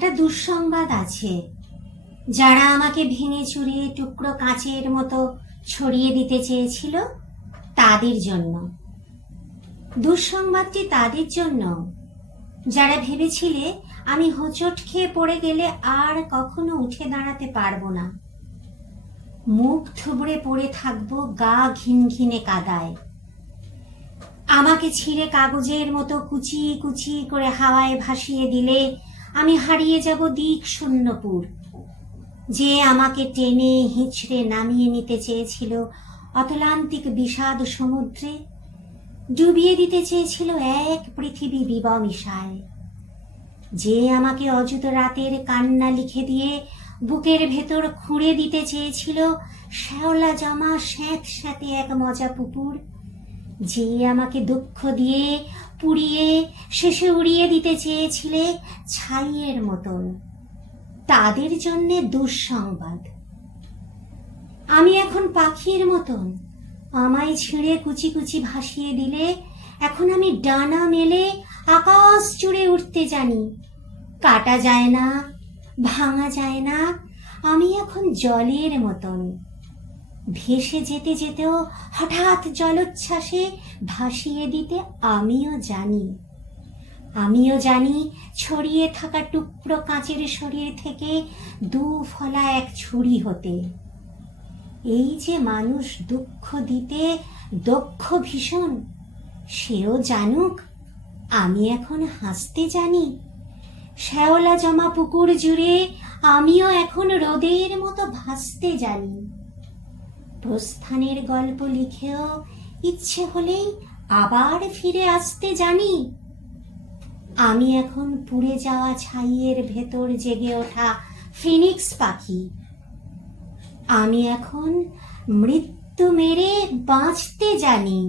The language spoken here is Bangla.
একটা দুঃসংবাদ আছে। যারা আমাকে ভেঙে চুরিয়ে টুকরো কাঁচের মতো ছড়িয়ে দিতে চেয়েছিল তাদের জন্য। দুঃসংবাদটি তাদের জন্য যারা ভেবেছিলে আমি হোঁচট খেয়ে পড়ে গেলে আর কখনো উঠে দাঁড়াতে পারবো না, মুখ থুবড়ে পড়ে থাকবো গা ঘিনঘিনে কাদায়। আমাকে ছিঁড়ে কাগজের মতো কুচি কুচি করে হাওয়ায় ভাসিয়ে দিলে আমি হারিয়ে যাব দিক শূন্যপুর। যে আমাকে টেনে হিঁচড়ে নামিয়ে নিতে চেয়েছিল অতলান্তিক বিষাদ সমুদ্রে, ডুবিয়ে দিতে চেয়েছিল এক পৃথিবী বিবমিশায়, যে আমাকে অযুত রাতের কান্না লিখে দিয়ে বুকের ভেতর খুঁড়ে দিতে চেয়েছিল শ্যাওলা জমা স্যাঁত স্যাঁতে এক মজা পুকুর, যে আমাকে দুঃখ দিয়ে পুড়িয়ে শেষে উড়িয়ে দিতে চেয়েছিলে ছাইয়ের মতন, তাদের জন্যে দুঃসংবাদ। আমি এখন পাখির মতন, আমায় ছিঁড়ে কুচি কুচি ভাসিয়ে দিলে এখন আমি ডানা মেলে আকাশ জুড়ে উঠতে জানি। কাটা যায় না, ভাঙা যায় না, আমি এখন জলের মতন। ভেসে যেতে যেতেও হঠাৎ জলোচ্ছ্বাসে ভাসিয়ে দিতে আমিও জানি ছড়িয়ে থাকা টুকরো কাঁচের শরীর থেকে দু ফলা এক ছুরি হতে। এই যে মানুষ দুঃখ দিতে দক্ষ ভীষণ, সেও জানুক আমি এখন হাসতে জানি। শ্যাওলা জমা পুকুর জুড়ে আমিও এখন রোদের মতো ভাসতে জানি। প্রস্থানের গল্প লিখেও ইচ্ছে হলেই আবার ফিরে আসতে জানি। আমি এখন পুড়ে যাওয়া ছাইয়ের ভেতর জেগে ওঠা ফিনিক্স পাখি। আমি এখন মৃত্যু মেরে বাঁচতে জানি।